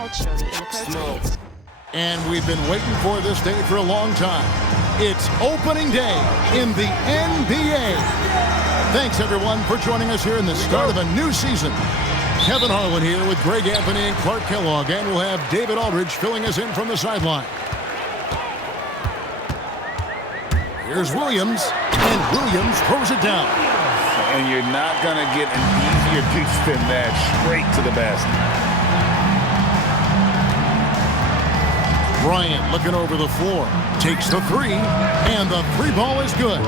culturally inappropriate. And we've been waiting for this day for a long time. It's opening day in the NBA. Thanks, everyone, for joining us here in the start of a new season. Kevin Harlan here with Greg Anthony and Clark Kellogg, and we'll have David Aldridge filling us in from the sideline. Here's Williams, and Williams throws it down. And you're not going to get an easier pitch than that, straight to the basket. Bryant looking over the floor, takes the three, and the three ball is good.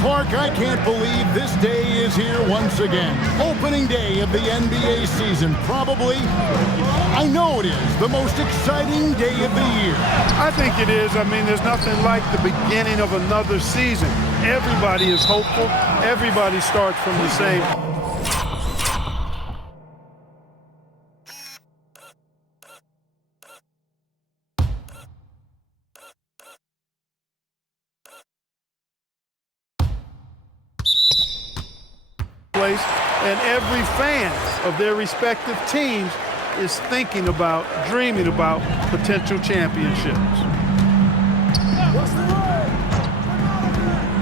Clark, I can't believe this day is here once again. Opening day of the NBA season, probably, I know it is, the most exciting day of the year. I think it is. I mean, there's nothing like the beginning of another season. Everybody is hopeful. Everybody starts from the same. Place, and every fan of their respective teams is thinking about, dreaming about potential championships.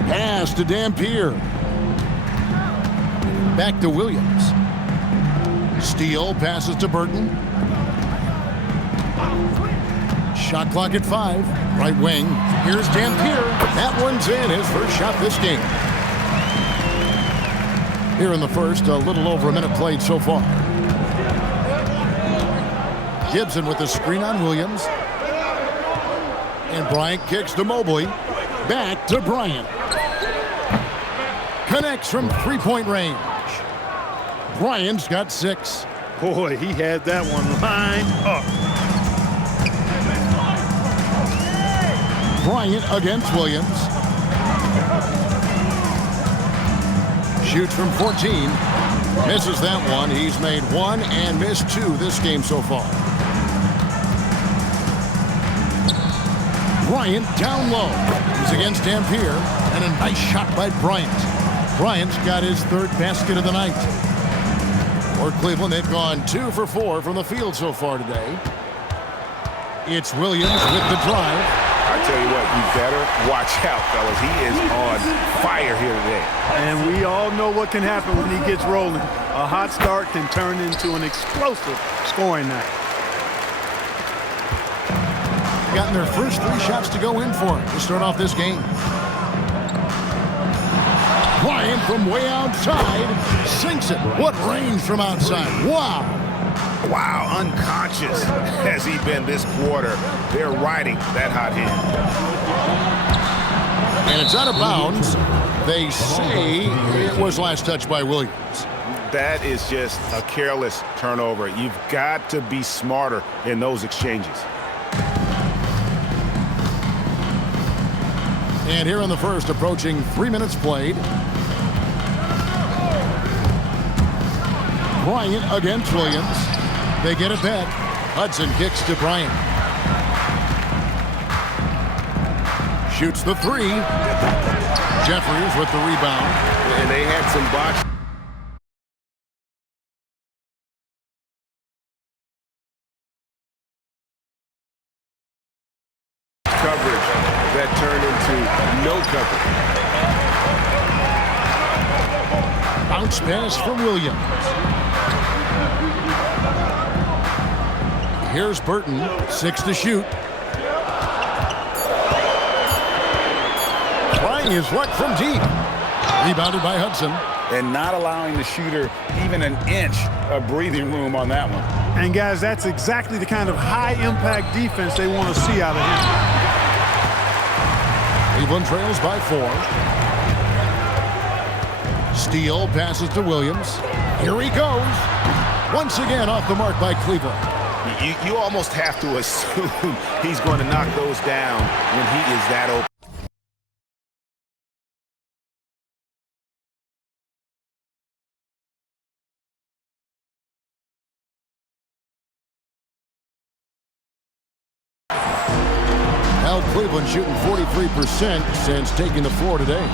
Pass to Dampier. Back to Williams. Steele passes to Burton. Shot clock at 5. Right wing. Here's Dampier. That one's in. His first shot this game. Here in the first, a little over a minute played so far. Gibson with the screen on Williams. And Bryant kicks to Mobley. Back to Bryant. Connects from three-point range. Bryant's got 6. Boy, he had that one lined up. Bryant against Williams. Shoots from 14. Misses that one. He's made 1 and missed 2 this game so far. Bryant down low. He's against Dampier. And a nice shot by Bryant. Bryant's got his 3rd basket of the night. For Cleveland, they've gone 2 for 4 from the field so far today. It's Williams with the drive. I tell you what, you better watch out, fellas. He is on fire here today. And we all know what can happen when he gets rolling. A hot start can turn into an explosive scoring night. Gotten their first 3 shots to go in for him to start off this game. Bryant from way outside sinks it. What range from outside. Wow. Wow, unconscious has he been this quarter. They're riding that hot hand. And it's out of bounds. They say it was last touched by Williams. That is just a careless turnover. You've got to be smarter in those exchanges. And here in the first, approaching 3 minutes played. Bryant against Williams. They get it back. Hudson kicks to Bryant. Shoots the 3. Jeffries with the rebound. And they had some box coverage that turned into no coverage. Bounce pass from Williams. Here's Burton, 6 to shoot. Trying his luck from deep. Rebounded by Hudson. And not allowing the shooter even an inch of breathing room on that one. And guys, that's exactly the kind of high-impact defense they want to see out of him. Cleveland trails by 4. Steele passes to Williams. Here he goes. Once again off the mark by Cleveland. You almost have to assume he's going to knock those down when he is that open. Now Cleveland shooting 43% since taking the floor today.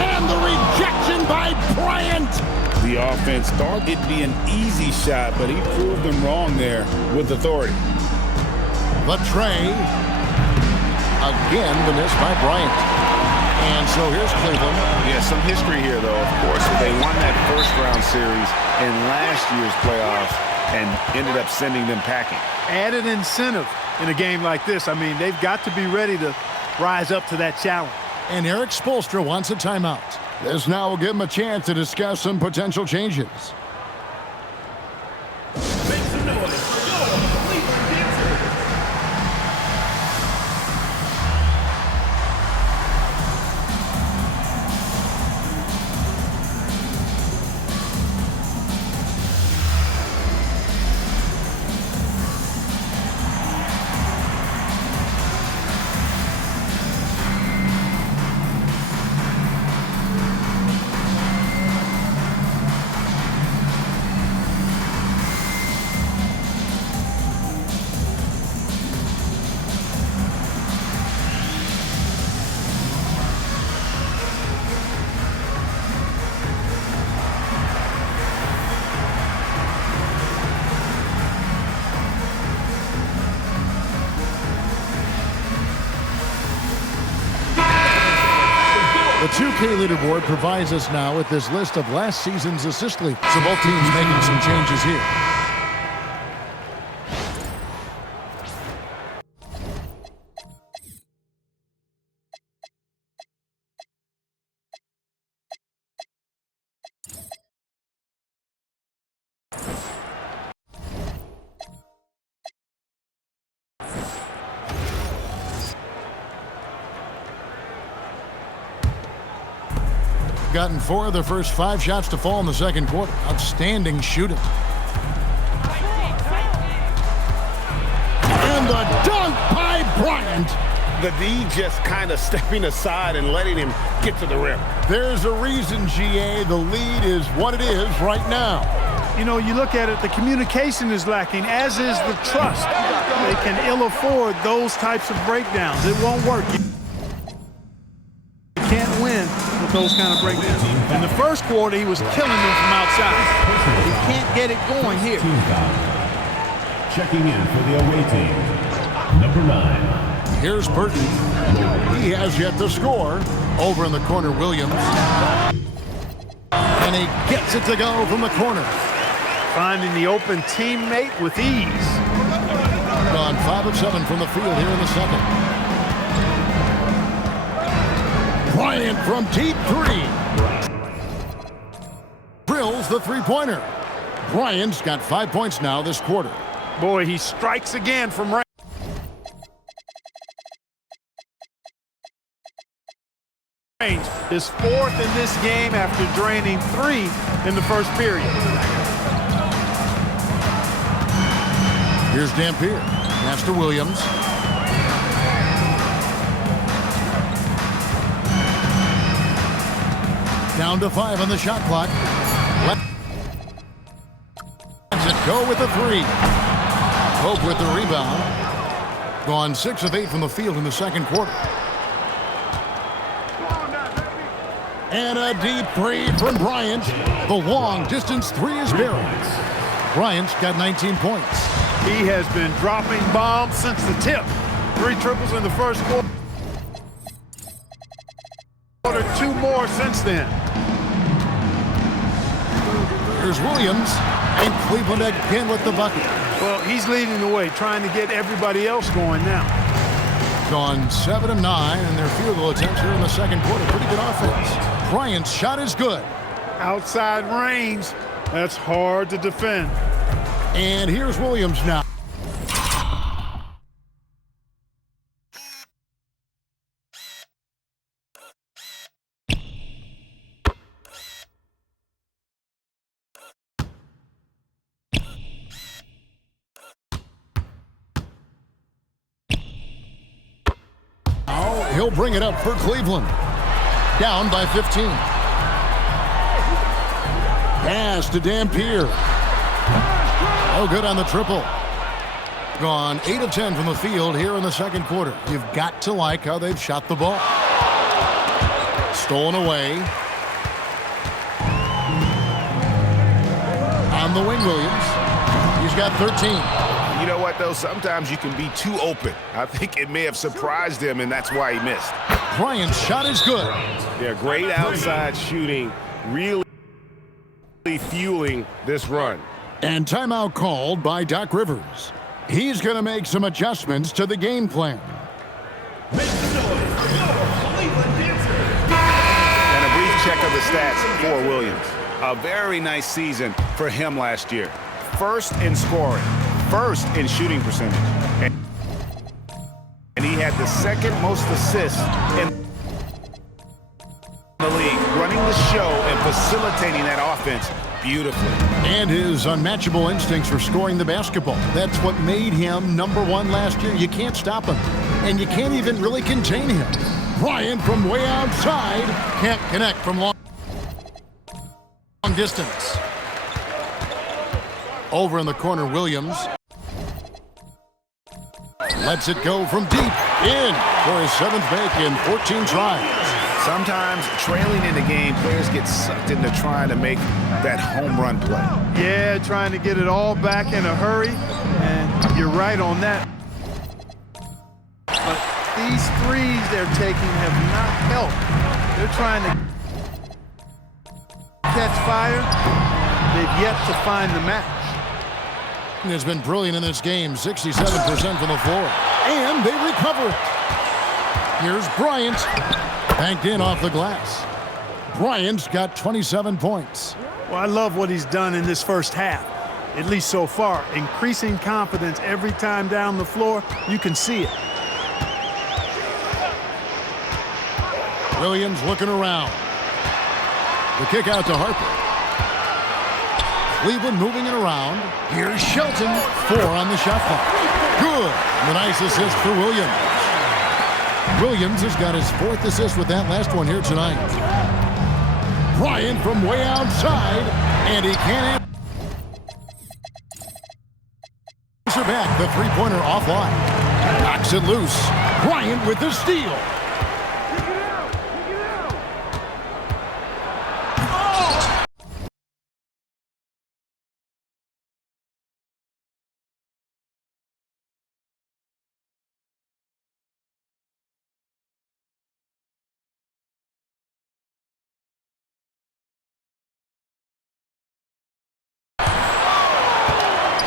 And the rejection by Bryant. The offense thought it'd be an easy shot, but he proved them wrong there with authority. The tray. Again, the miss by Bryant. And so here's Cleveland. Yeah, some history here, though, of course. They won that first-round series in last year's playoffs and ended up sending them packing. Added incentive in a game like this. I mean, they've got to be ready to rise up to that challenge. And Eric Spoelstra wants a timeout. This now will give him a chance to discuss some potential changes. Make some noise for your Cleveland Dancers. The 2K leaderboard provides us now with this list of last season's assist leaders. So both teams making some changes here. Gotten 4 of their first 5 shots to fall in the second quarter. Outstanding shooting. And the dunk by Bryant. The D just kind of stepping aside and letting him get to the rim. There's a reason, GA. The lead is what it is right now. You know, you look at it, the communication is lacking, as is the trust. They can ill afford those types of breakdowns. It won't work. You can't win with those kind of breakdowns. In the first quarter, he was killing them from outside. He can't get it going here. Team foul. Checking in for the away team. Number 9. Here's Burton. He has yet to score. Over in the corner, Williams. And he gets it to go from the corner. Finding the open teammate with ease. Gone 5 of 7 from the field here in the second. Bryant from deep 3. Drills the three-pointer. Bryant's got 5 points now this quarter. Boy, he strikes again from range. His 4th in this game after draining 3 in the first period. Here's Dampier. Pass to Williams. Down to 5 on the shot clock. Let's it go with the 3. Hope with the rebound. Gone 6 of 8 from the field in the second quarter. And a deep 3 from Bryant. The long distance 3 is buried. Bryant's got 19 points. He has been dropping bombs since the tip. 3 triples in the first quarter. 2 more since then. Here's Williams, and Cleveland again with the bucket. Well, he's leading the way, trying to get everybody else going now. Gone 7 of 9 in their field goal attempts here in the second quarter. Pretty good offense. Bryant's shot is good. Outside range, that's hard to defend. And here's Williams now. He'll bring it up for Cleveland. Down by 15. Pass to Dampier. Oh, good on the triple. Gone 8 of 10 from the field here in the second quarter. You've got to like how they've shot the ball. Stolen away. the wing, Williams. He's got 13. You know what, though? Sometimes you can be too open. I think it may have surprised him, and that's why he missed. Bryant's shot is good. Yeah, great outside shooting, really fueling this run. And timeout called by Doc Rivers. He's going to make some adjustments to the game plan. And a brief check of the stats for Williams. A very nice season for him last year. First in scoring, first in shooting percentage. And he had the second most assists in the league, running the show and facilitating that offense beautifully. And his unmatchable instincts for scoring the basketball. That's what made him #1 last year. You can't stop him, and you can't even really contain him. Bryant from way outside can't connect from long distance. Over in the corner, Williams lets it go from deep in for his 7th make in 14 tries. Sometimes trailing in the game, players get sucked into trying to make that home run play. Yeah, trying to get it all back in a hurry, and you're right on that. But these threes they're taking have not helped. They're trying to catch fire. They've yet to find the match. Has been brilliant in this game, 67% from the floor. And they recover it. Here's Bryant. Banked in off the glass. Bryant's got 27 points. Well, I love what he's done in this first half, at least so far. Increasing confidence every time down the floor. You can see it. Williams looking around. The kick out to Harper. Cleveland moving it around. Here's Shelton. 4 on the shot clock. Good. The nice assist for Williams. Williams has got his 4th assist with that last one here tonight. Bryant from way outside, and he can't answer back. The three-pointer offline. Knocks it loose. Bryant with the steal.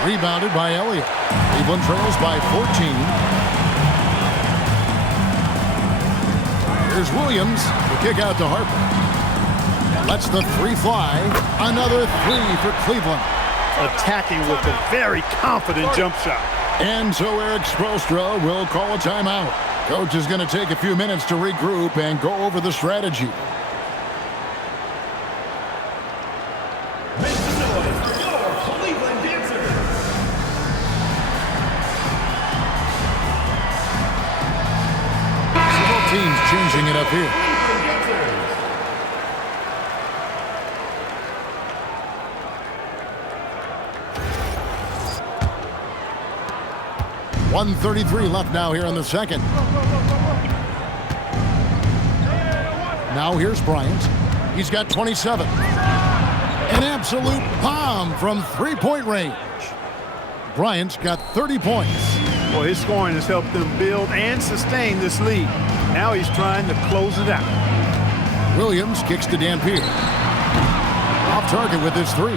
Rebounded by Elliott. Cleveland trails by 14. Here's Williams. The kick out to Harper. Lets the 3 fly. Another 3 for Cleveland. Attacking with a very confident jump shot. And so Eric Spoelstra will call a timeout. Coach is going to take a few minutes to regroup and go over the strategy. Teams changing it up here. .133 left now here in the second. Now here's Bryant. He's got 27. An absolute bomb from three-point range. Bryant's got 30 points. Well, his scoring has helped them build and sustain this lead. Now he's trying to close it out. Williams kicks to Dampier. Off target with his 3.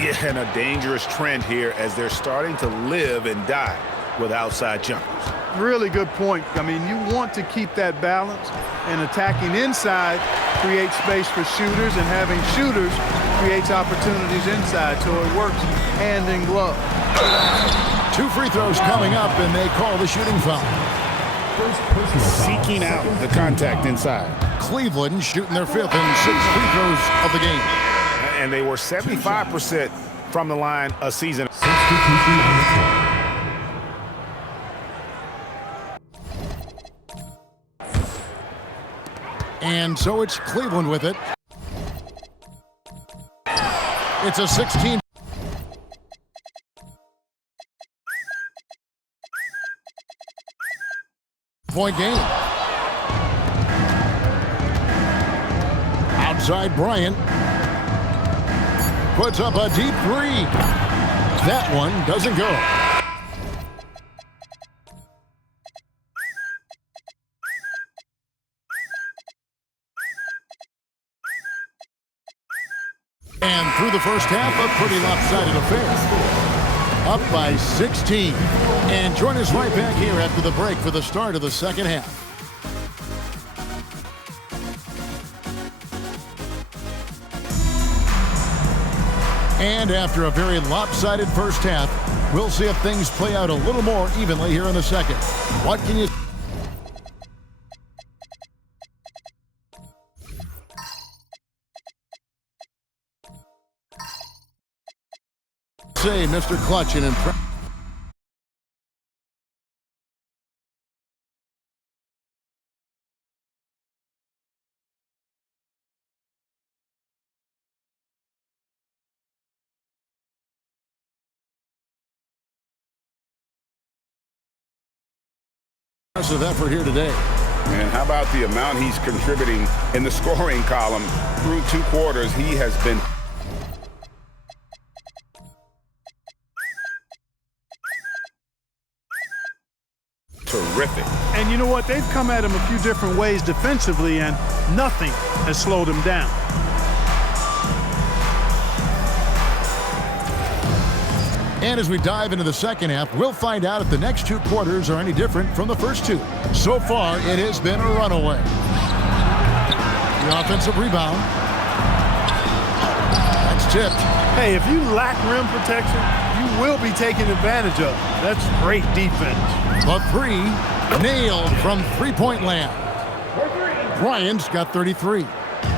Yeah, and a dangerous trend here as they're starting to live and die with outside jumpers. Really good point. I mean, you want to keep that balance, and attacking inside creates space for shooters, and having shooters creates opportunities inside, so it works hand in glove. 2 free throws coming up, and they call the shooting foul. Seeking out the contact inside. Cleveland shooting their 5th and 6th free throws of the game. And they were 75% from the line a season. And so it's Cleveland with it. It's a 16-point game. Outside Bryant. puts up a deep three. That one doesn't go. And through the first half, a pretty lopsided affair. Up by 16. And join us right back here after the break for the start of the second half. And after a very lopsided first half, we'll see if things play out a little more evenly here in the second. What can you say, Mr. Clutch, and impressive effort here today. And how about the amount he's contributing in the scoring column through 2 quarters? He has been terrific. And you know what? They've come at him a few different ways defensively, and nothing has slowed him down. And as we dive into the second half, we'll find out if the next 2 quarters are any different from the first 2. So far, it has been a runaway. The offensive rebound. That's tipped. Hey, if you lack rim protection, you will be taken advantage of. That's great defense. The 3 nailed from three-point land. Bryant's got 33.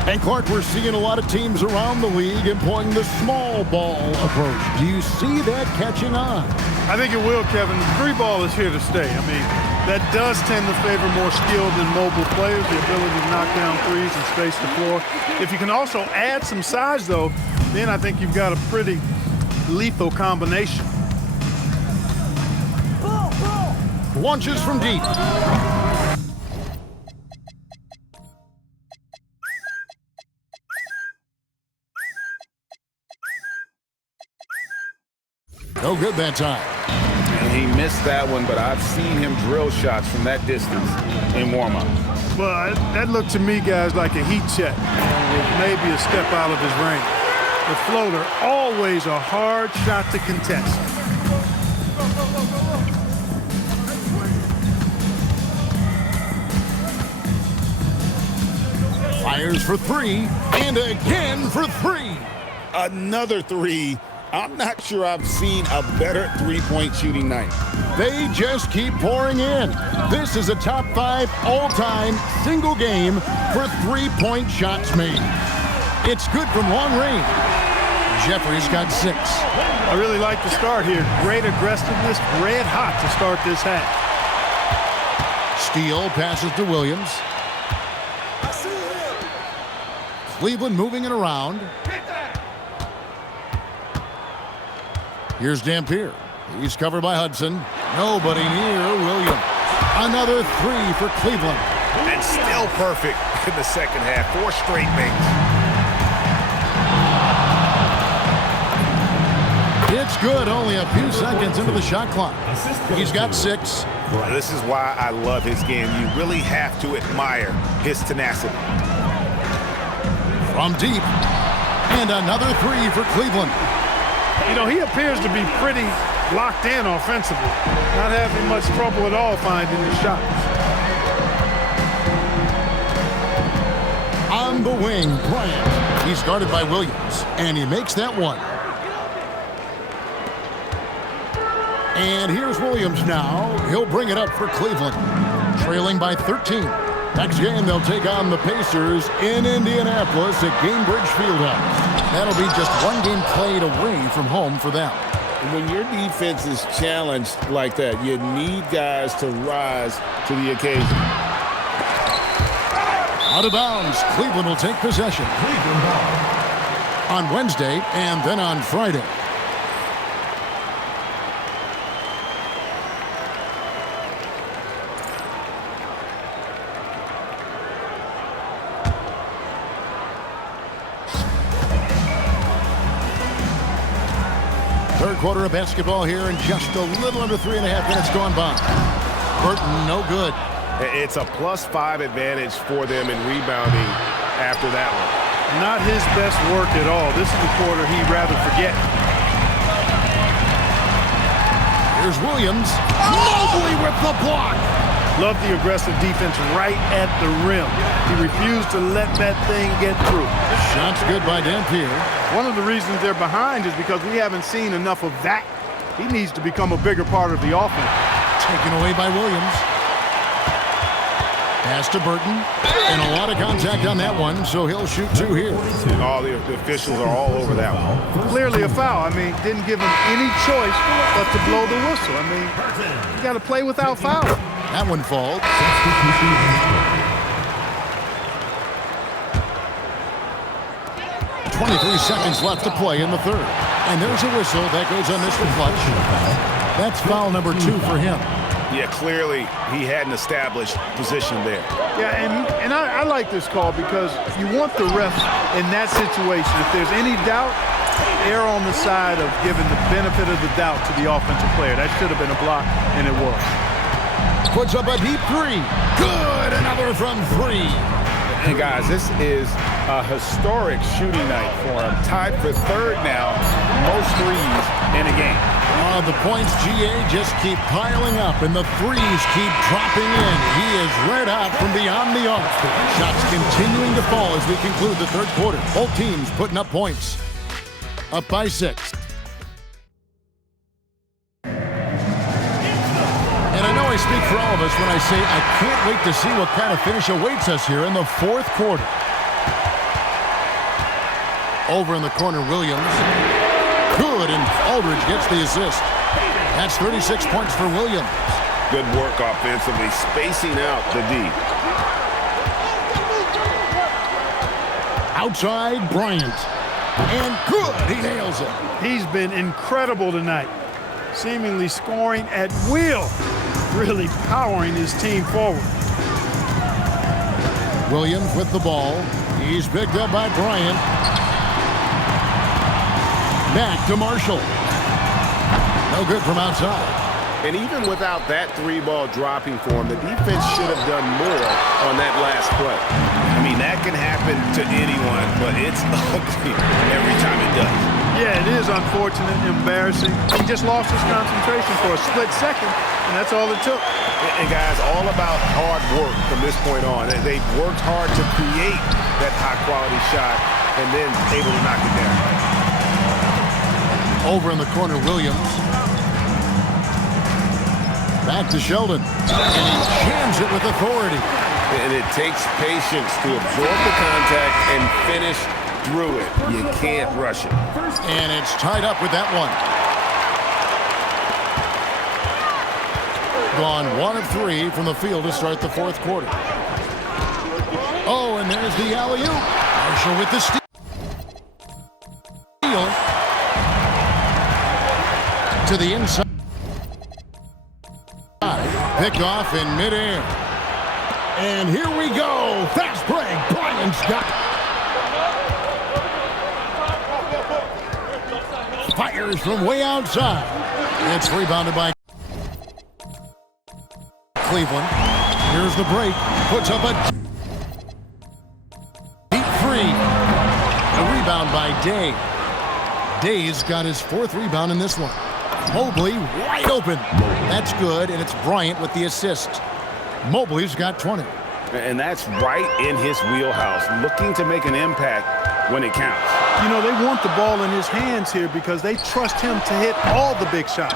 And Clark, we're seeing a lot of teams around the league employing the small ball approach. Do you see that catching on? I think it will, Kevin. The 3-ball is here to stay. I mean, that does tend to favor more skilled and mobile players, the ability to knock down threes and space the floor. If you can also add some size, though, then I think you've got a pretty lethal combination. Launches from deep. No good that time. And he missed that one, but I've seen him drill shots from that distance in warm-up. Well, that looked to me, guys, like a heat check, with maybe a step out of his range. The floater, always a hard shot to contest. Fires for 3, and again for 3. Another 3. I'm not sure I've seen a better three-point shooting night. They just keep pouring in. This is a top 5 all-time single game for three-point shots made. It's good from long range. Jeffrey's got 6. I really like the start here. Great aggressiveness, red hot to start this half. Steele passes to Williams. Cleveland moving it around. Here's Dampier. He's covered by Hudson. Nobody near Williams. Another 3 for Cleveland. And still perfect in the second half. 4 straight makes. It's good. Only a few seconds into the shot clock. He's got 6. This is why I love his game. You really have to admire his tenacity. From deep. And another 3 for Cleveland. You know, he appears to be pretty locked in offensively. Not having much trouble at all finding his shots. On the wing, Bryant. He's guarded by Williams, and he makes that one. And here's Williams now. He'll bring it up for Cleveland, trailing by 13. Next game, they'll take on the Pacers in Indianapolis at Gainbridge Fieldhouse. That'll be just 1 game played away from home for them. When your defense is challenged like that, you need guys to rise to the occasion. Out of bounds, Cleveland will take possession. On Wednesday and then on Friday. quarter of basketball here and just a little under 3.5 minutes gone by. Burton, no good. It's a +5 advantage for them in rebounding after that one. Not his best work at all. This is the quarter he'd rather forget. Here's Williams. Mobley with the block. Love the aggressive defense right at the rim. He refused to let that thing get through. Shot's good by Dampier. One of the reasons they're behind is because we haven't seen enough of that. He needs to become a bigger part of the offense. Taken away by Williams. Pass to Burton. And a lot of contact on that one, so he'll shoot 2 here. All the officials are all over that one. Clearly a foul. I mean, didn't give him any choice but to blow the whistle. I mean, you got to play without foul. That one falls. 23 seconds left to play in the third. And there's a whistle that goes on Mr. Clutch. That's foul number 2 for him. Yeah, clearly he hadn't established position there. Yeah, and I like this call because you want the refs in that situation. If there's any doubt, err on the side of giving the benefit of the doubt to the offensive player. That should have been a block, and it was. Puts up a deep 3. Good, another from 3. And guys, this is a historic shooting night for him. Tied for third now, most threes in a game. The points, GA, just keep piling up, and the threes keep dropping in. He is red hot from beyond the arc. Shots continuing to fall as we conclude the third quarter. Both teams putting up points. Up by 6. And I know I speak for all of us when I say I can't wait to see what kind of finish awaits us here in the fourth quarter. Over in the corner, Williams. Good, and Aldridge gets the assist. That's 36 points for Williams. Good work offensively, spacing out the D. Outside, Bryant. And good, he nails it. He's been incredible tonight, seemingly scoring at will, really powering his team forward. Williams with the ball. He's picked up by Bryant. Back to Marshall. No good from outside. And even without that 3-ball dropping for him, the defense should have done more on that last play. I mean, that can happen to anyone, but it's ugly every time it does. Yeah, it is unfortunate, embarrassing. He just lost his concentration for a split second, and that's all it took. And guys, all about hard work from this point on. They've worked hard to create that high-quality shot and then able to knock it down. Over in the corner, Williams. Back to Sheldon. And he jams it with authority. And it takes patience to absorb the contact and finish through it. You can't rush it. And it's tied up with that one. Gone 1 of 3 from the field to start the fourth quarter. Oh, and there's the alley-oop. Marshall with the steal. To the inside. Picked off in midair. And here we go. Fast break. Bryant's got it. Fires from way outside. It's rebounded by Cleveland. Here's the break. Puts up a deep 3. A rebound by Day. Day's got his 4th rebound in this one. Mobley wide open. That's good, and it's Bryant with the assist. Mobley's got 20. And that's right in his wheelhouse, looking to make an impact when it counts. You know, they want the ball in his hands here because they trust him to hit all the big shots.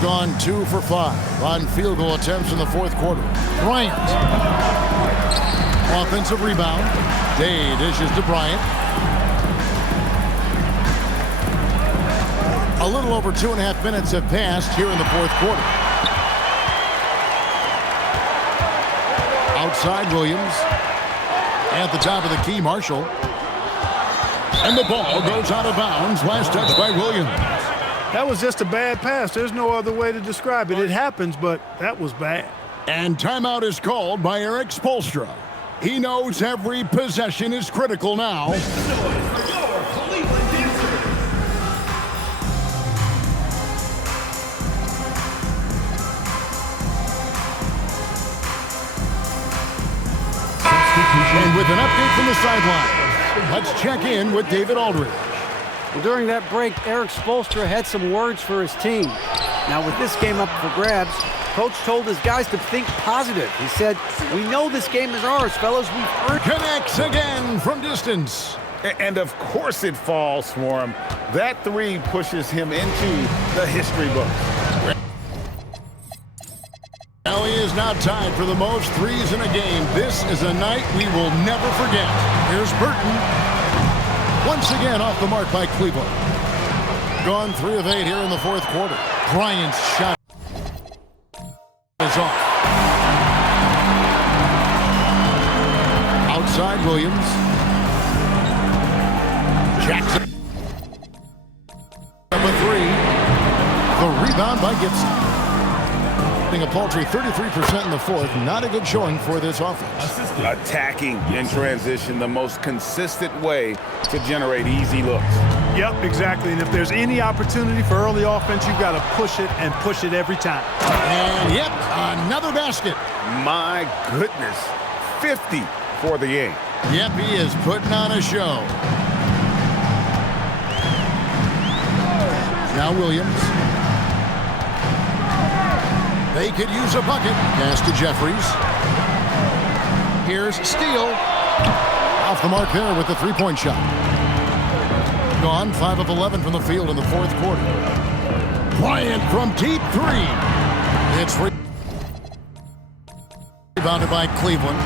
Gone 2 for 5 on field goal attempts in the fourth quarter. Bryant. Offensive rebound. Day dishes to Bryant. A little over 2.5 minutes have passed here in the fourth quarter. Outside Williams. At the top of the key, Marshall. And the ball goes out of bounds. Last touch by Williams. That was just a bad pass. There's no other way to describe it. It happens, but that was bad. And timeout is called by Eric Spoelstra. He knows every possession is critical now. with an update from the sideline. Let's check in with David Aldridge. Well, during that break, Eric Spoelstra had some words for his team. Now, with this game up for grabs, Coach told his guys to think positive. He said, "We know this game is ours, fellas. We've earned." Connects again from distance. And of course it falls for him. That three pushes him into the history books. Now he is now tied for the most threes in a game. This is a night we will never forget. Here's Burton. Once again off the mark by Cleveland. Gone 3 of 8 here in the fourth quarter. Bryant's shot is off. Outside Williams. Jackson. Number 3. The rebound by Gibson. A paltry 33% in the fourth. Not a good showing for this offense. Attacking in transition, the most consistent way to generate easy looks. Yep, exactly. And if there's any opportunity for early offense, you've got to push it and push it every time. And yep, another basket. My goodness, 50 for the game. Yep, he is putting on a show. Now Williams. They could use a bucket. Pass to Jeffries. Here's Steele. Off the mark there with the three-point shot. Gone 5 of 11 from the field in the fourth quarter. Bryant from deep 3. It's rebounded by Cleveland.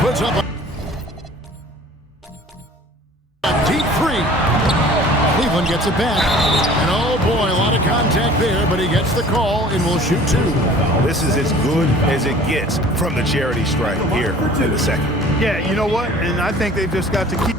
Puts up a deep 3. Cleveland gets it back. And oh boy, a lot of contact there, but he gets the call and will shoot 2. This is as good as it gets from the charity stripe here in the second. Yeah, you know what? And I think they've just got to keep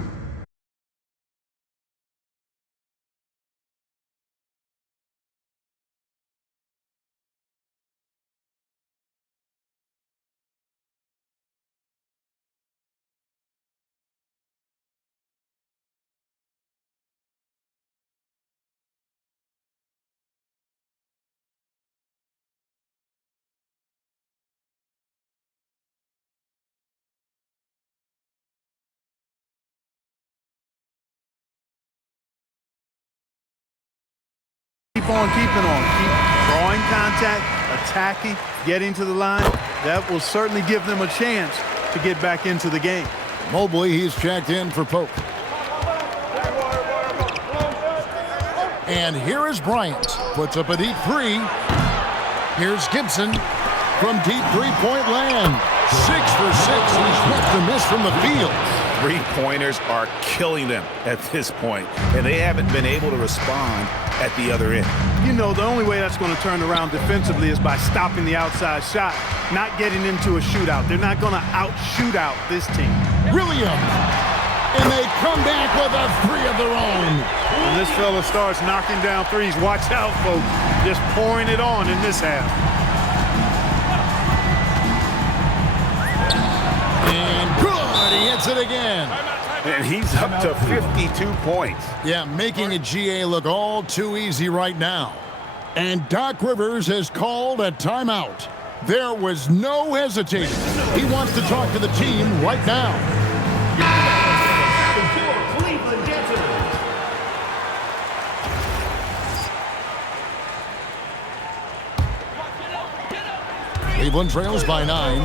on keeping on. Keep drawing contact, attacking, getting to the line. That will certainly give them a chance to get back into the game. Mobley, he's checked in for Pope. And here is Bryant. Puts up a deep 3. Here's Gibson from deep three-point land. 6 for 6. He's left a miss from the field. Three-pointers are killing them at this point, and they haven't been able to respond at the other end. You know, the only way that's going to turn around defensively is by stopping the outside shot, not getting into a shootout. They're not going to out-shoot out this team. Williams. And they come back with a 3 of their own. When this fella starts knocking down threes, watch out, folks. Just pouring it on in this half. And good, he hits it again. And he's up to 52 points. Yeah, making a GA look all too easy right now. And Doc Rivers has called a timeout. There was no hesitating. He wants to talk to the team right now. Cleveland trails by 9.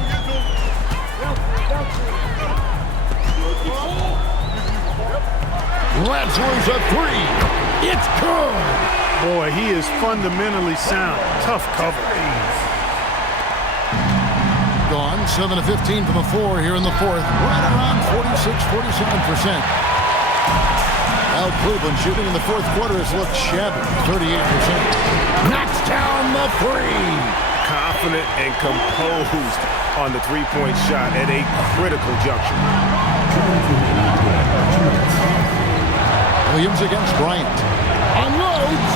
Ratzler's a 3. It's good. Boy, he is fundamentally sound. Tough cover. Gone 7 of 15 from the floor here in the fourth. Right around 46-47%. Now Cleveland shooting in the fourth quarter has looked shabby. 38%. Knocks down the 3. Confident and composed on the three-point shot at a critical juncture. Williams against Bryant. Unloads.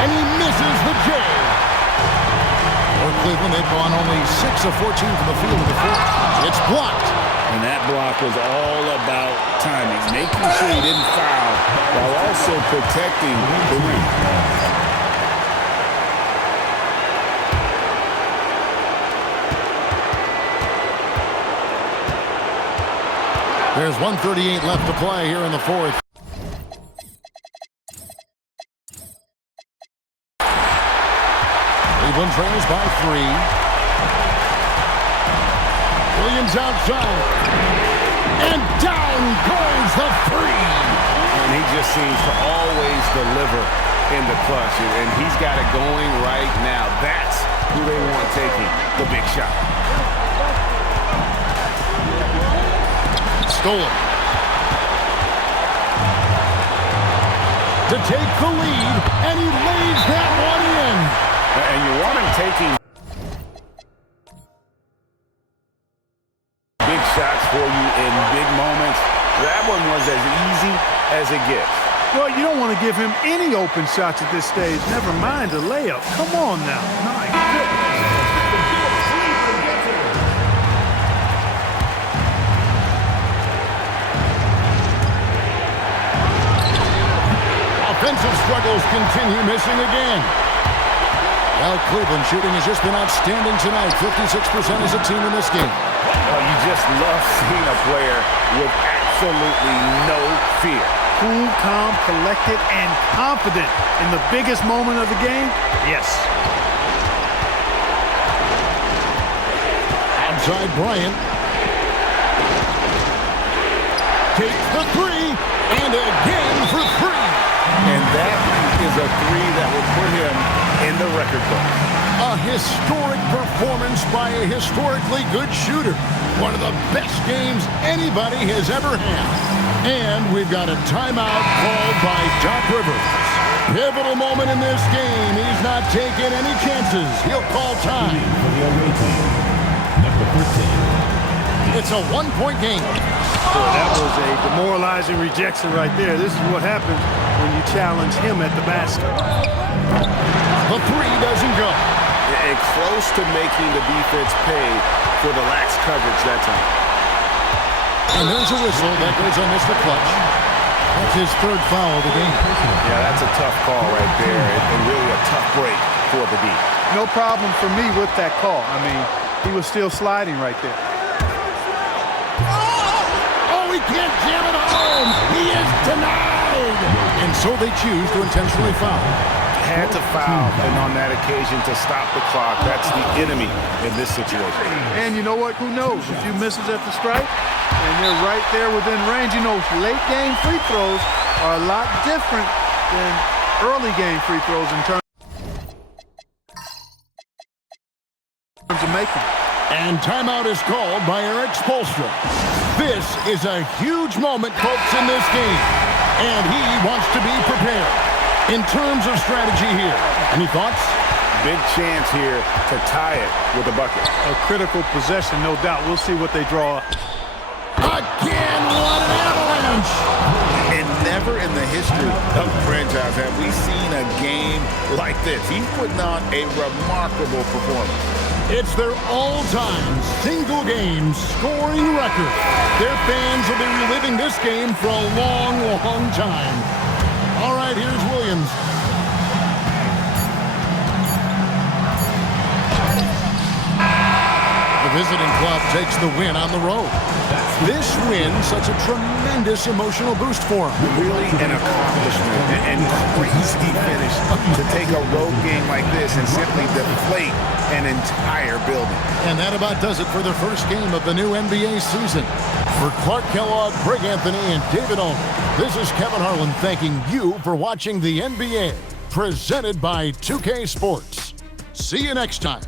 And he misses the J. For Cleveland, they've gone only 6 of 14 from the field in the fourth. It's blocked. And that block was all about timing, making sure he didn't foul while also protecting the rim. There's 1:38 left to play here in the fourth. Cleveland trails by 3. Williams outside. And down goes the 3. And he just seems to always deliver in the clutch. And he's got it going right now. That's who they want taking the big shot. Stolen. To take the lead, and he lays that one in. And you want him taking big shots for you in big moments. That one was as easy as it gets. Well, you don't want to give him any open shots at this stage. Never mind a layup. Come on now. My goodness. Offensive struggles continue, missing again. Well, Cleveland shooting has just been outstanding tonight. 56% as a team in this game. Well, you just love seeing a player with absolutely no fear. Cool, calm, collected, and confident in the biggest moment of the game? Yes. Outside Bryant. Takes the 3, and again for 3. And that is a 3 that will put him in the record book. A historic performance by a historically good shooter. One of the best games anybody has ever had. And we've got a timeout called by Doc Rivers. Pivotal moment in this game. He's not taking any chances. He'll call time. For the away team, number 13. It's a 1-point game. Boy, that was a demoralizing rejection right there. This is what happens when you challenge him at the basket. The 3 doesn't go. And close to making the defense pay for the lax coverage that time. And there's a whistle. That goes on Mr. Clutch. That's his 3rd foul of the game. Yeah, that's a tough call right there, and really a tough break for the D. No problem for me with that call. I mean, he was still sliding right there. Oh, he can't jam it home. He is denied. And so they choose to intentionally foul. Had to foul, and on that occasion to stop the clock. That's the enemy in this situation. And you know what? Who knows? A few misses at the stripe, and they're right there within range. You know, late game free throws are a lot different than early game free throws in terms of making. And timeout is called by Eric Spoelstra. This is a huge moment, folks, in this game. And he wants to be prepared. In terms of strategy here, any thoughts? Big chance here to tie it with a bucket. A critical possession, no doubt. We'll see what they draw up. Again, what an avalanche! And never in the history of the franchise have we seen a game like this. He's putting on a remarkable performance. It's their all-time single-game scoring record. Their fans will be reliving this game for a long, long time. All right, here's Williams. The visiting club takes the win on the road. This win, such a tremendous emotional boost for him. Really an accomplishment and crazy finish to take a road game like this and simply deflate an entire building. And that about does it for the first game of the new NBA season. For Clark Kellogg, Greg Anthony, and David Owen, this is Kevin Harlan thanking you for watching the NBA, presented by 2K Sports. See you next time.